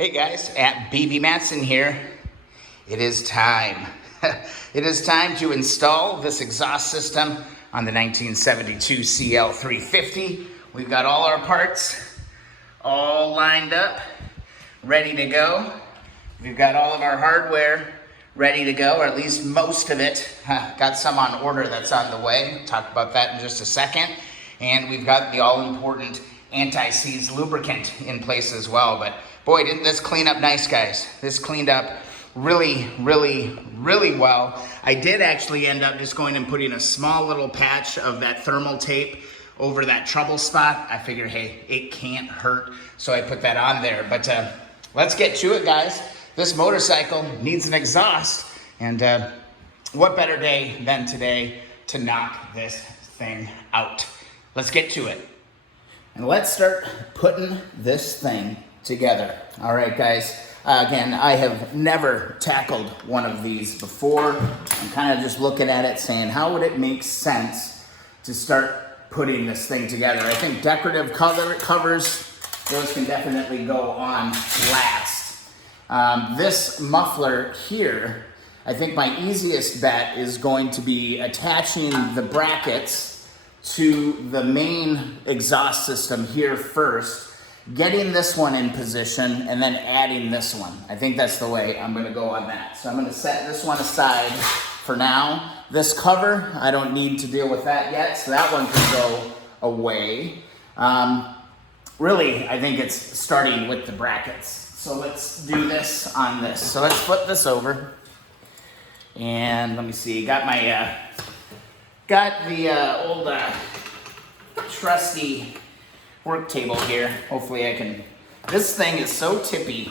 Hey guys, at BB Matson here. It is time. It is time to install this exhaust system on the 1972 CL350. We've got all our parts all lined up, ready to go. We've got all of our hardware ready to go, or at least most of it. Got some on order that's on the way. We'll talk about that in just a second. And we've got the all-important anti-seize lubricant in place as well. But boy, didn't this clean up nice, guys. This cleaned up really well. I did actually end up just going and putting a small little patch of that thermal tape over that trouble spot. I figured, hey, it can't hurt, so I put that on there. But let's get to it, guys. This motorcycle needs an exhaust, and what better day than today to knock this thing out. Let's get to it. And let's start putting this thing together. All right, guys. Again, I have never tackled one of these before. I'm kind of just looking at it saying, how would it make sense to start putting this thing together? I think decorative covers, those can definitely go on last. This muffler here, I think my easiest bet is going to be attaching the brackets to the main exhaust system here first, getting this one in position, and then adding this one. I think that's the way I'm gonna go on that. So I'm gonna set this one aside for now. This cover, I don't need to deal with that yet, so that one can go away. Really, I think it's starting with the brackets. So let's do this on this. So let's flip this over. And let me see, got my, got the old trusty work table here. Hopefully I can, this thing is so tippy.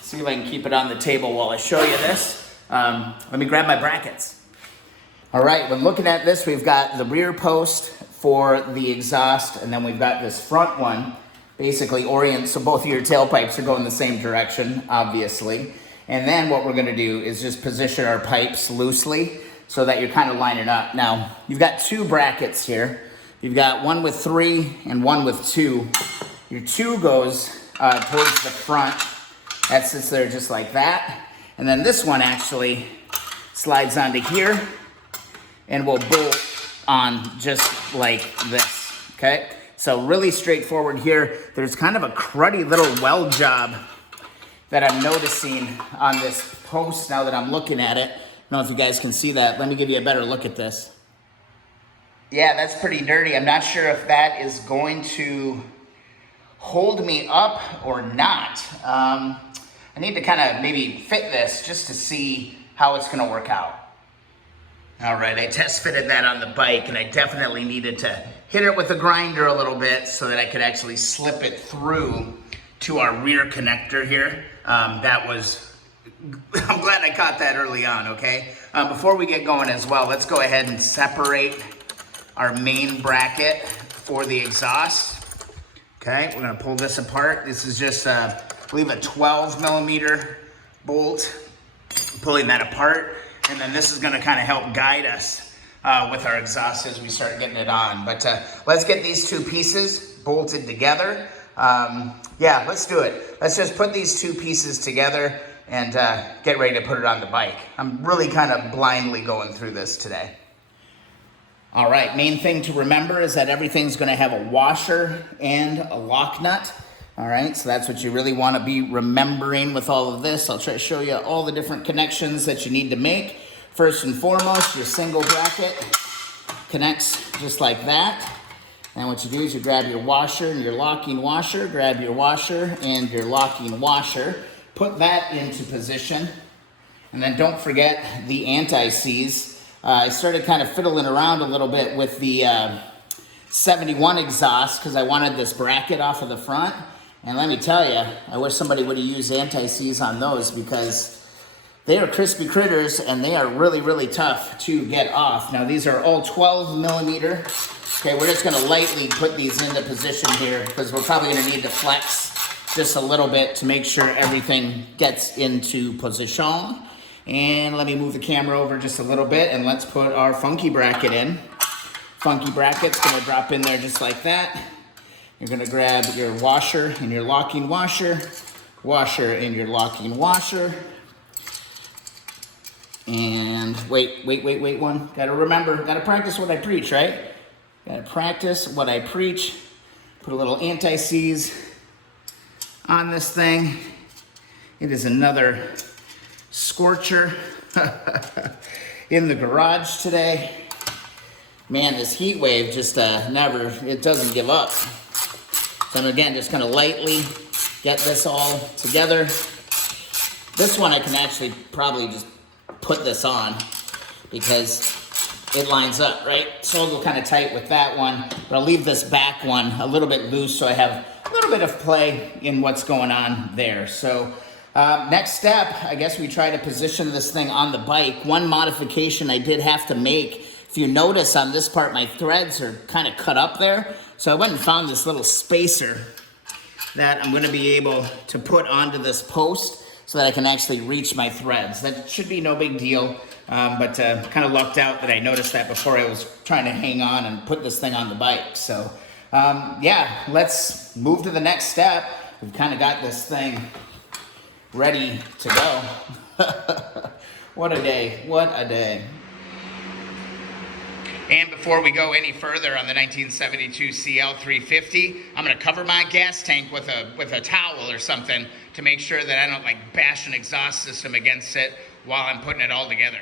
See if I can keep it on the table while I show you this. Let me grab my brackets. All right, when looking at this, we've got the rear post for the exhaust, and then we've got this front one, basically orient, so both of your tailpipes are going the same direction, obviously. And then what we're gonna do is just position our pipes loosely so that you're kind of lining up. Now, you've got two brackets here. You've got one with 3 and one with 2. Your 2 goes towards the front. That sits there just like that. And then this one actually slides onto here and will bolt on just like this, okay? So really straightforward here. There's kind of a cruddy little weld job that I'm noticing on this post now that I'm looking at it. I don't know if you guys can see that. Let me give you a better look at this. Yeah, that's pretty dirty. I'm not sure if that is going to hold me up or not. I need to kind of maybe fit this just to see how it's gonna work out. All right, I test fitted that on the bike, and I definitely needed to hit it with a grinder a little bit so that I could actually slip it through to our rear connector here. That was, I'm glad I caught that early on, okay? Before we get going as well, let's go ahead and separate our main bracket for the exhaust. Okay, we're gonna pull this apart. This is just, I believe, a 12 millimeter bolt. Pulling that apart, and then this is gonna kind of help guide us with our exhaust as we start getting it on. But let's get these two pieces bolted together. Yeah, let's do it. Let's just put these two pieces together and get ready to put it on the bike. I'm really kind of blindly going through this today. All right, main thing to remember is that everything's gonna have a washer and a lock nut. All right, so that's what you really wanna be remembering with all of this. I'll try to show you all the different connections that you need to make. First and foremost, your single bracket connects just like that. And what you do is you grab your washer and your locking washer, grab your washer and your locking washer, put that into position, and then don't forget the anti-seize. I started kind of fiddling around a little bit with the 71 exhaust because I wanted this bracket off of the front. And let me tell you, I wish somebody would have used anti-seize on those because they are crispy critters and they are really tough to get off. Now these are all 12 millimeter. Okay, we're just gonna lightly put these into position here because we're probably gonna need to flex just a little bit to make sure everything gets into position. And let me move the camera over just a little bit and let's put our funky bracket in. Funky bracket's gonna drop in there just like that. You're gonna grab your washer and your locking washer, washer and your locking washer. And wait one. Gotta remember, gotta practice what I preach, right? Gotta practice what I preach. Put a little anti-seize on this thing. It is another scorcher in the garage today. Man, this heat wave just it doesn't give up. So I'm again just gonna lightly get this all together. This one I can actually probably just put this on because it lines up, right? So I'll go kind of tight with that one, but I'll leave this back one a little bit loose so I have a little bit of play in what's going on there. So next step, I guess we try to position this thing on the bike. One modification I did have to make, if you notice on this part, my threads are kind of cut up there. So I went and found this little spacer that I'm gonna be able to put onto this post so that I can actually reach my threads. That should be no big deal. But kind of lucked out that I noticed that before I was trying to hang on and put this thing on the bike. So yeah, let's move to the next step. We've kind of got this thing ready to go. What a day, what a day. And before we go any further on the 1972 CL350, I'm gonna cover my gas tank with a towel or something to make sure that I don't like bash an exhaust system against it while I'm putting it all together.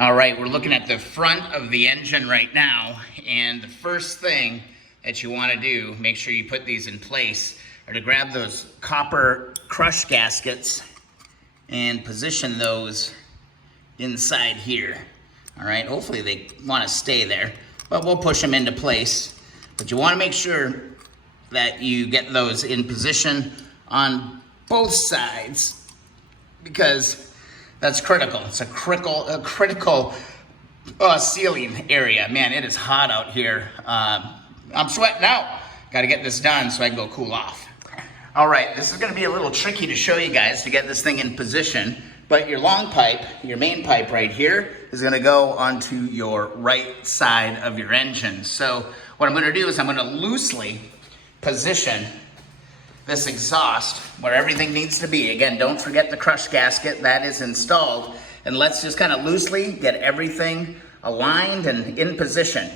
All right, we're looking at the front of the engine right now, and the first thing that you want to do, make sure you put these in place, are to grab those copper crush gaskets and position those inside here. All right, hopefully they want to stay there, but we'll push them into place. But you want to make sure that you get those in position on both sides because that's critical. It's a critical sealing area. Man, it is hot out here. I'm sweating out. Got to get this done so I can go cool off. All right, this is going to be a little tricky to show you guys to get this thing in position, but your long pipe, your main pipe right here, is going to go onto your right side of your engine. So what I'm going to do is I'm going to loosely position this exhaust where everything needs to be. Again, don't forget the crush gasket that is installed, and let's just kind of loosely get everything aligned and in position.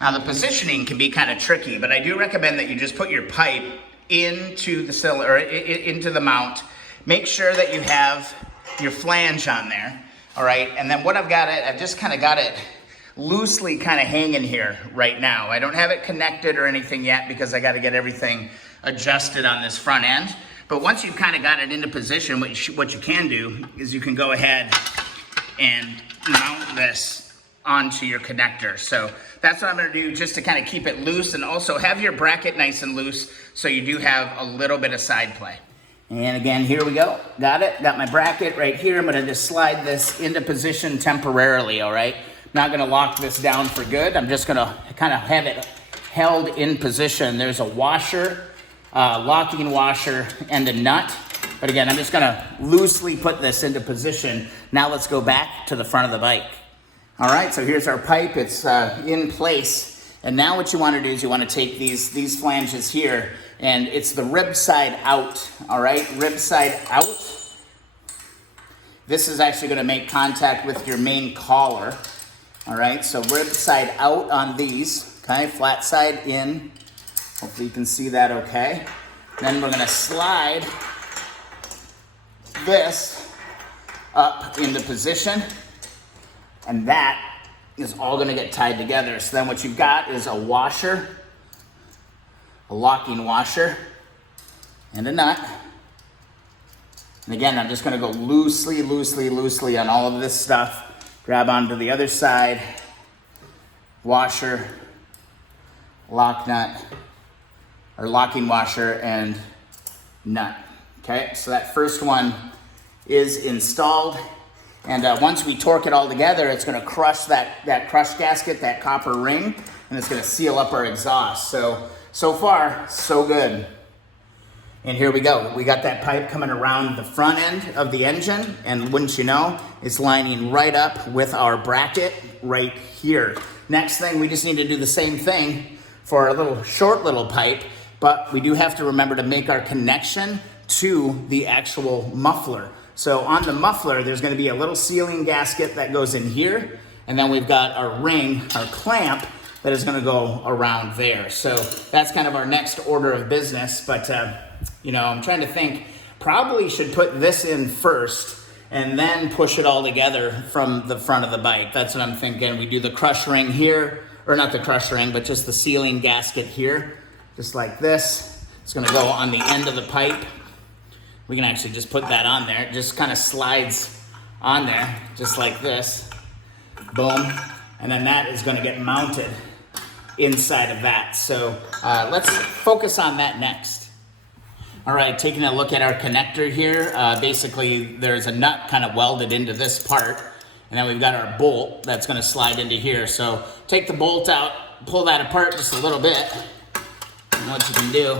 Now the positioning can be kind of tricky, but I do recommend that you just put your pipe into the cylinder, or into the mount. Make sure that you have your flange on there, all right? And then what I've just kind of got it loosely kind of hanging here right now. I don't have it connected or anything yet because I got to get everything adjusted on this front end. But once you've kind of got it into position, what you can do is you can go ahead and mount this onto your connector. So that's what I'm going to do just to kind of keep it loose, and also have your bracket nice and loose so you do have a little bit of side play. And again, here we go. Got it. Got my bracket right here. I'm going to just slide this into position temporarily, all right? Not going to lock this down for good. I'm just going to kind of have it held in position. There's a washer, locking washer, and a nut. But again, I'm just going to loosely put this into position. Now let's go back to the front of the bike. All right, so here's our pipe. It's in place. And now what you want to do is you want to take these flanges here, and it's the rib side out, all right? Rib side out. This is actually going to make contact with your main collar. All right, so rib side out on these, okay? Flat side in. Hopefully you can see that okay. Then we're gonna slide this up into position, and that is all gonna get tied together. So then what you've got is a washer, a locking washer, and a nut. And again, I'm just gonna go loosely on all of this stuff. Grab onto the other side, washer, lock nut, or locking washer and nut. Okay, so that first one is installed. And once we torque it all together, it's gonna crush that crush gasket, that copper ring, and it's gonna seal up our exhaust. So far, so good. And here we go. We got that pipe coming around the front end of the engine, and wouldn't you know, it's lining right up with our bracket right here. Next thing, we just need to do the same thing for our little short little pipe, but we do have to remember to make our connection to the actual muffler. So on the muffler, there's gonna be a little sealing gasket that goes in here, and then we've got our ring, our clamp, that is gonna go around there. So that's kind of our next order of business, but you know, I'm trying to think, probably should put this in first and then push it all together from the front of the bike. That's what I'm thinking. We do the crush ring here, or not the crush ring, but just the sealing gasket here, just like this. It's gonna go on the end of the pipe. We can actually just put that on there. It just kind of slides on there, just like this. Boom. And then that is gonna get mounted inside of that. So let's focus on that next. All right, taking a look at our connector here. Basically, there's a nut kind of welded into this part, and then we've got our bolt that's gonna slide into here. So take the bolt out, pull that apart just a little bit, and what you can do,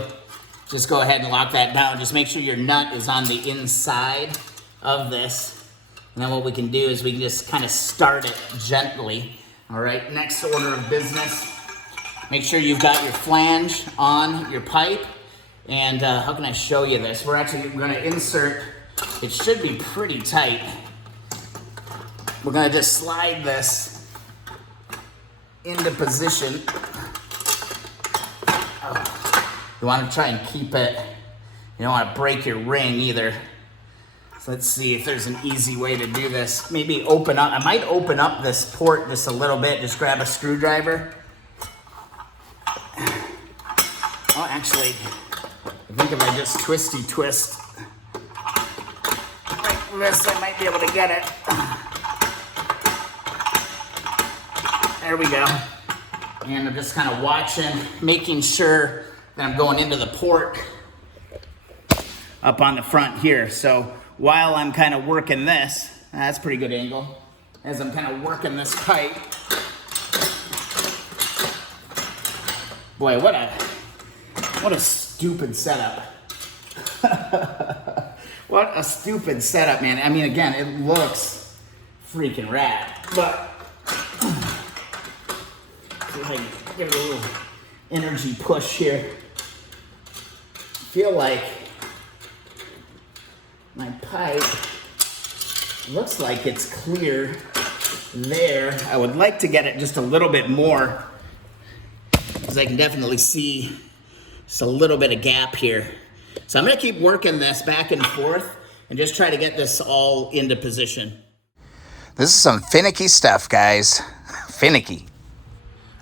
just go ahead and lock that down. Just make sure your nut is on the inside of this. And then what we can do is we can just kind of start it gently. All right, next order of business. Make sure you've got your flange on your pipe. And how can I show you this? We're gonna insert, it should be pretty tight. We're gonna just slide this into position. You wanna try and keep it, you don't wanna break your ring either. So let's see if there's an easy way to do this. Maybe open up, I might open up this port just a little bit, just grab a screwdriver. Oh, actually, I think if I just twisty twist like this, I might be able to get it. There we go. And I'm just kind of watching, making sure that I'm going into the port up on the front here. So while I'm kind of working this, that's a pretty good angle, as I'm kind of working this pipe. Boy, what a stupid setup. What a stupid setup, man. I mean, again, it looks freaking rad, but see if I can give it a little energy push here. I feel like my pipe looks like it's clear there. I would like to get it just a little bit more, because I can definitely see just a little bit of gap here. So I'm gonna keep working this back and forth and just try to get this all into position. This is some finicky stuff, guys. Finicky.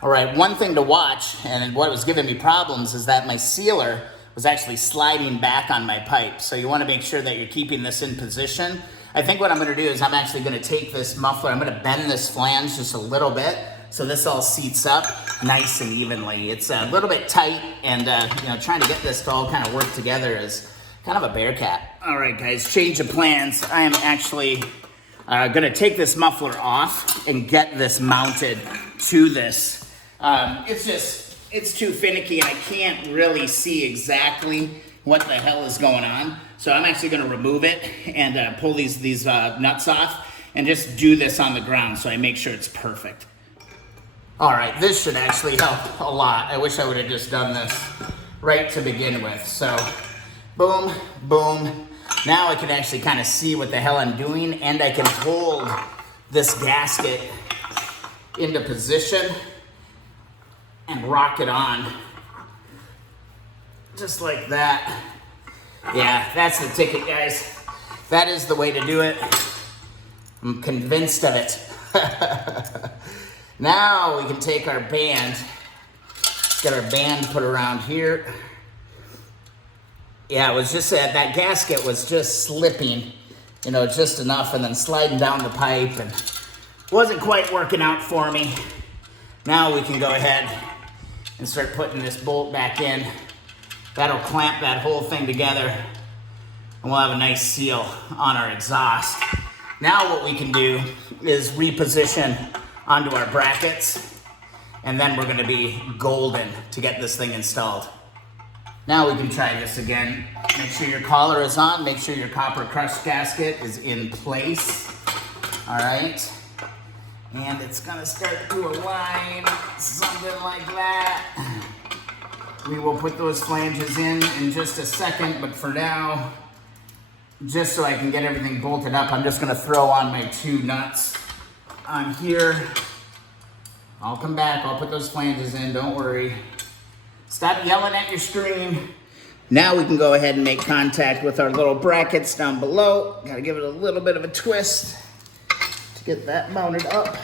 All right, one thing to watch, and what was giving me problems, is that my sealer was actually sliding back on my pipe. So you wanna make sure that you're keeping this in position. I think what I'm gonna do is I'm actually gonna take this muffler, I'm gonna bend this flange just a little bit, so this all seats up nice and evenly. It's a little bit tight, and you know, trying to get this to all kind of work together is kind of a bear cat. All right, guys, change of plans. I am actually gonna take this muffler off and get this mounted to this. It's too finicky, and I can't really see exactly what the hell is going on. So I'm actually gonna remove it and pull these nuts off and just do this on the ground so I make sure it's perfect. All right, this should actually help a lot. I wish I would have just done this right to begin with. So, boom, boom. Now I can actually kind of see what the hell I'm doing, and I can hold this gasket into position and rock it on. Just like that. Yeah, that's the ticket, guys. That is the way to do it. I'm convinced of it. Now we can take our band, get our band put around here. Yeah, it was just that gasket was just slipping, you know, just enough, and then sliding down the pipe, and wasn't quite working out for me. Now we can go ahead and start putting this bolt back in. That'll clamp that whole thing together, and we'll have a nice seal on our exhaust. Now what we can do is reposition onto our brackets, and then we're gonna be golden to get this thing installed. Now we can try this again. Make sure your collar is on, make sure your copper crush gasket is in place. All right, and it's gonna start to align, something like that. We will put those flanges in just a second, but for now, just so I can get everything bolted up, I'm just gonna throw on my 2 nuts on here. I'll come back, I'll put those flanges in, don't worry. Stop yelling at your screen. Now we can go ahead and make contact with our little brackets down below. Gotta give it a little bit of a twist to get that mounted up.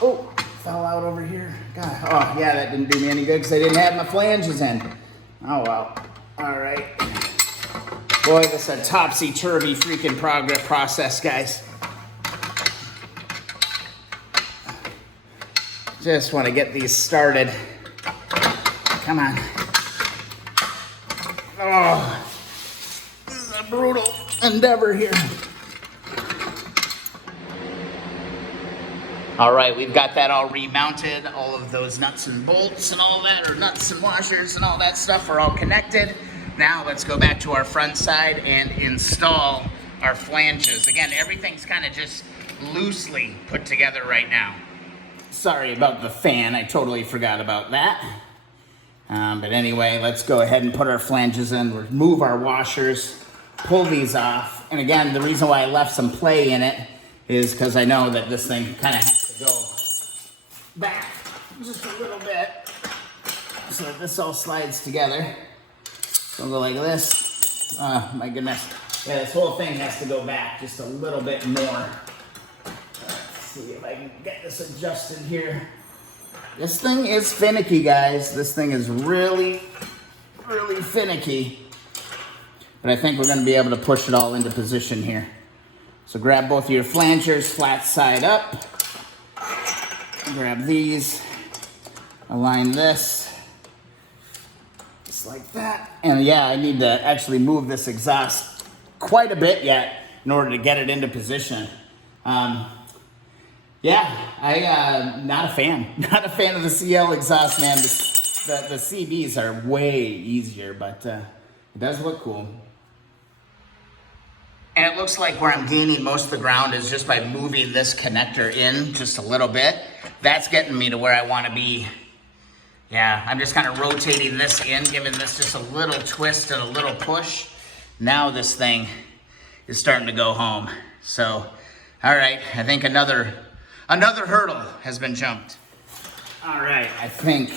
Oh, fell out over here. God, oh yeah, that didn't do me any good because I didn't have my flanges in. Oh well, all right. Boy, this is a topsy-turvy freaking process, guys. Just want to get these started. Come on. Oh, this is a brutal endeavor here. All right, we've got that all remounted. All of those nuts and bolts and all that, or nuts and washers and all that stuff are all connected. Now let's go back to our front side and install our flanges. Again, everything's kind of just loosely put together right now. Sorry about the fan, I totally forgot about that. But anyway, let's go ahead and put our flanges in, remove our washers, pull these off. And again, the reason why I left some play in it is because I know that this thing kind of has to go back just a little bit so that this all slides together. So go like this. Oh my goodness. Yeah, this whole thing has to go back just a little bit more. Let's see if I can get this adjusted here. This thing is finicky, guys. This thing is really, really finicky. But I think we're going to be able to push it all into position here. So grab both of your flangers flat side up. Grab these. Align this. Just like that. And yeah, I need to actually move this exhaust quite a bit yet in order to get it into position. Yeah, I'm not a fan. Not a fan of the CL exhaust, man. The CBs are way easier, but it does look cool. And it looks like where I'm gaining most of the ground is just by moving this connector in just a little bit. That's getting me to where I want to be. Yeah, I'm just kind of rotating this in, giving this just a little twist and a little push. Now this thing is starting to go home. So, all right, I think another hurdle has been jumped. All right, I think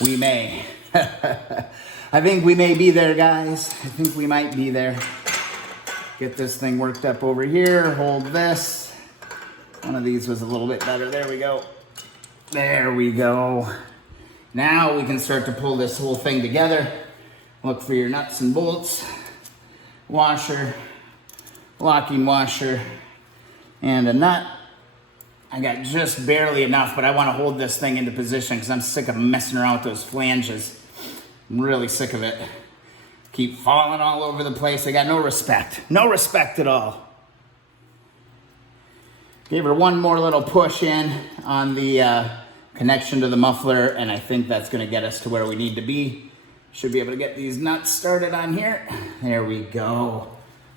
we may. I think we may be there, guys. I think we might be there. Get this thing worked up over here, hold this. One of these was a little bit better, there we go. There we go. Now we can start to pull this whole thing together. Look for your nuts and bolts, washer, locking washer, and a nut. I got just barely enough, but I want to hold this thing into position because I'm sick of messing around with those flanges. I'm really sick of it. Keep falling all over the place. I got no respect. No respect at all. Gave her one more little push in on the connection to the muffler, and I think that's going to get us to where we need to be. Should be able to get these nuts started on here. There we go.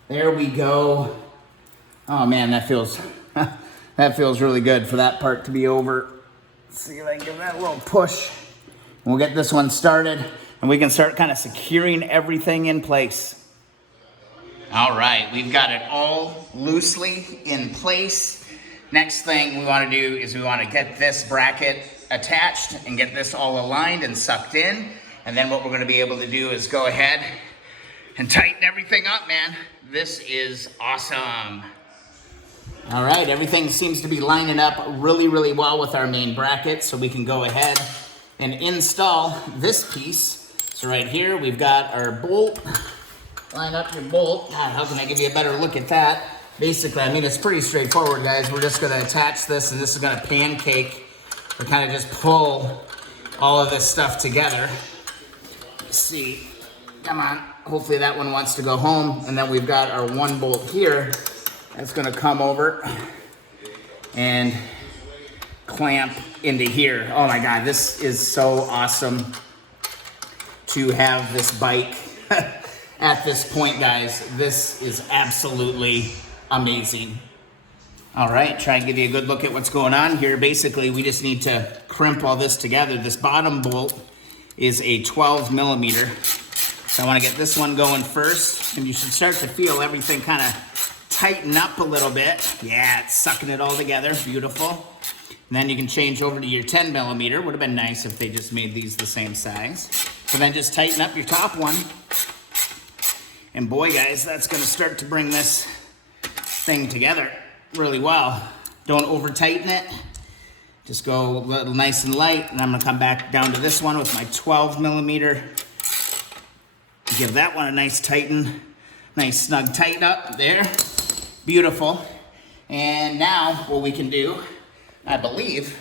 There we go. Oh man, that feels that feels really good for that part to be over. Let's see if I can give that a little push. We'll get this one started, and we can start kind of securing everything in place. All right, we've got it all loosely in place. Next thing we want to do is we want to get this bracket attached and get this all aligned and sucked in. And then what we're going to be able to do is go ahead and tighten everything up, man. This is awesome. All right, everything seems to be lining up really, really well with our main bracket, so we can go ahead and install this piece. So right here, we've got our bolt. Line up your bolt. God, how can I give you a better look at that? Basically, I mean, it's pretty straightforward, guys. We're just gonna attach this, and this is gonna pancake or kind of just pull all of this stuff together. Let's see, come on. Hopefully that one wants to go home. And then we've got our one bolt here that's gonna come over and clamp into here. Oh my God, this is so awesome to have this bike at this point, guys. This is absolutely amazing. All right, try and give you a good look at what's going on here. Basically, we just need to crimp all this together. This bottom bolt is a 12 millimeter. So I want to get this one going first, and you should start to feel everything kind of tighten up a little bit. Yeah, it's sucking it all together, beautiful. And then you can change over to your 10 millimeter. Would have been nice if they just made these the same size. So then just tighten up your top one. And boy, guys, that's gonna start to bring this thing together really well. Don't over tighten it. Just go a little nice and light. And I'm gonna come back down to this one with my 12 millimeter. Give that one a nice tighten, nice snug tighten up there. Beautiful. And now what we can do, I believe,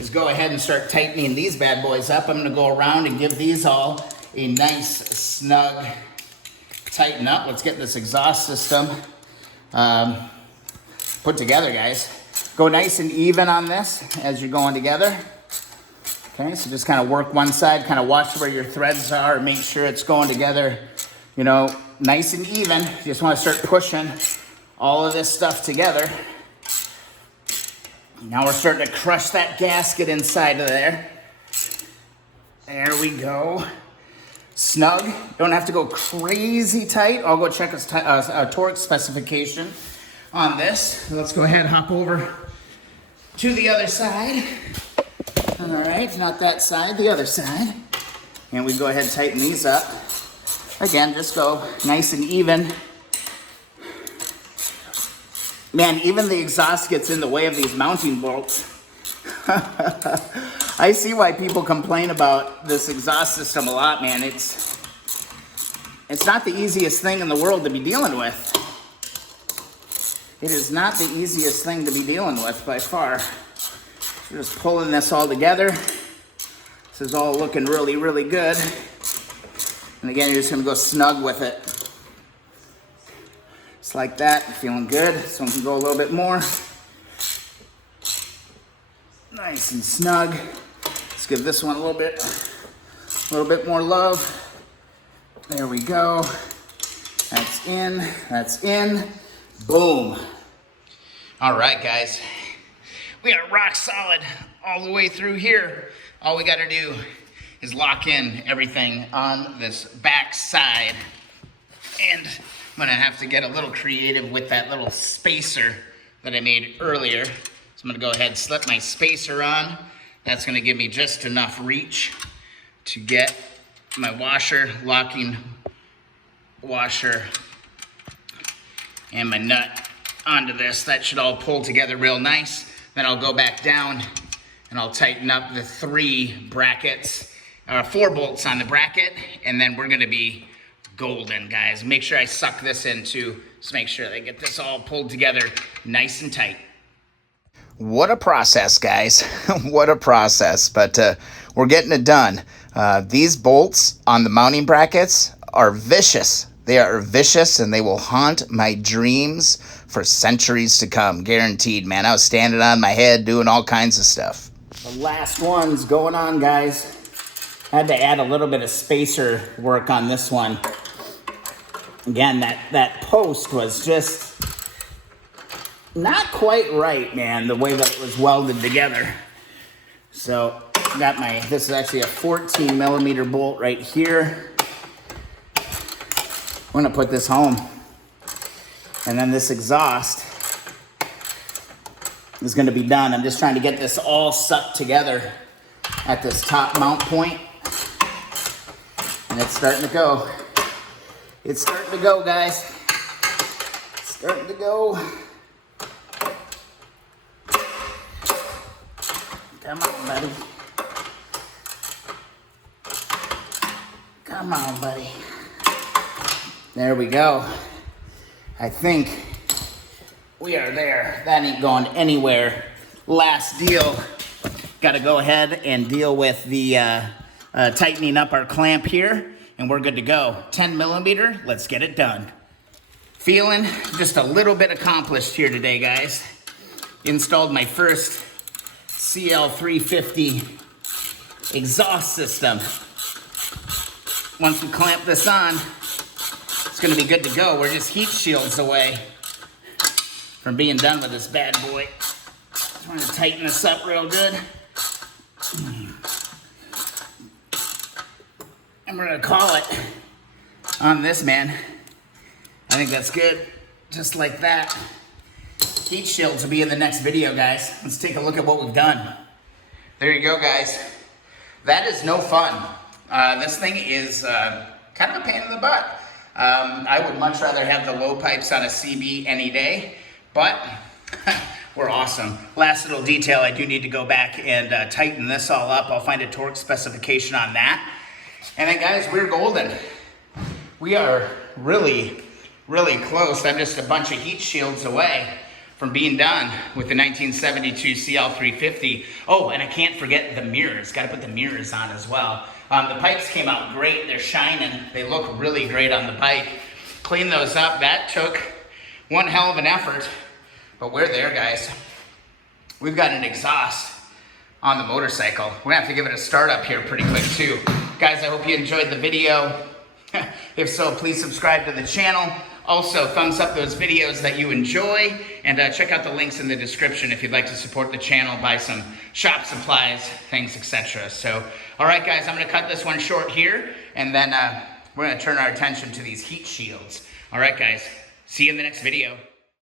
is go ahead and start tightening these bad boys up. I'm gonna go around and give these all a nice snug tighten up. Let's get this exhaust system put together, guys. Go nice and even on this as you're going together. Okay, so just kind of work one side, kind of watch where your threads are, make sure it's going together, you know, nice and even. You just want to start pushing all of this stuff together. Now we're starting to crush that gasket inside of there. There we go. Snug. Don't have to go crazy tight. I'll go check a torque specification on this. Let's go ahead and hop over to the other side. All right, not that side, the other side. And we go ahead and tighten these up. Again, just go nice and even. Man, even the exhaust gets in the way of these mounting bolts. I see why people complain about this exhaust system a lot, man. It's not the easiest thing in the world to be dealing with. It is not the easiest thing to be dealing with by far. We're just pulling this all together. This is all looking really, really good. And again, you're just gonna go snug with it. Just like that, feeling good. This one can go a little bit more. Nice and snug. Let's give this one a little bit more love. There we go. That's in, that's in. Boom. All right, guys. We are rock solid all the way through here. All we gotta do is lock in everything on this back side. And I'm gonna have to get a little creative with that little spacer that I made earlier. So I'm gonna go ahead and slip my spacer on. That's gonna give me just enough reach to get my washer, locking washer, and my nut onto this. That should all pull together real nice. Then I'll go back down and I'll tighten up the 3 brackets, 4 bolts on the bracket, and then we're gonna be golden, guys. Make sure I suck this in too, so make sure I get this all pulled together nice and tight. What a process, guys. What a process, but we're getting it done. These bolts on the mounting brackets are vicious. They are vicious, and they will haunt my dreams for centuries to come. Guaranteed, man. I was standing on my head doing all kinds of stuff. The last one's going on, guys. I had to add a little bit of spacer work on this one. Again, that post was just not quite right, man, the way that it was welded together. So, got this is actually a 14 millimeter bolt right here. I'm gonna put this home. And then this exhaust is gonna be done. I'm just trying to get this all sucked together at this top mount point. And it's starting to go. It's starting to go, guys. It's starting to go. Come on, buddy. Come on, buddy. There we go. I think we are there. That ain't going anywhere. Last deal. Got to go ahead and deal with the tightening up our clamp here, and we're good to go. 10 millimeter, let's get it done. Feeling just a little bit accomplished here today, guys. Installed my first CL350 exhaust system. Once we clamp this on, it's gonna be good to go. We're just heat shields away from being done with this bad boy. Trying to tighten this up real good. And we're gonna call it on this, man. I think that's good. Just like that. Heat shields will be in the next video, guys. Let's take a look at what we've done. There you go, guys. That is no fun. This thing is kind of a pain in the butt. I would much rather have the low pipes on a CB any day, but we're awesome. Last little detail, I do need to go back and tighten this all up. I'll find a torque specification on that. And then guys, we're golden. We are really, really close. I'm just a bunch of heat shields away from being done with the 1972 CL350. Oh, and I can't forget the mirrors. Got to put the mirrors on as well. The pipes came out great. They're shining. They look really great on the bike. Clean those up. That took one hell of an effort, but we're there, guys. We've got an exhaust on the motorcycle. We're gonna have to give it a start up here pretty quick too. Guys, I hope you enjoyed the video. If so, please subscribe to the channel. Also, thumbs up those videos that you enjoy, and check out the links in the description if you'd like to support the channel, buy some shop supplies, things, etc. So, all right, guys, I'm gonna cut this one short here, and then we're gonna turn our attention to these heat shields. All right, guys, see you in the next video.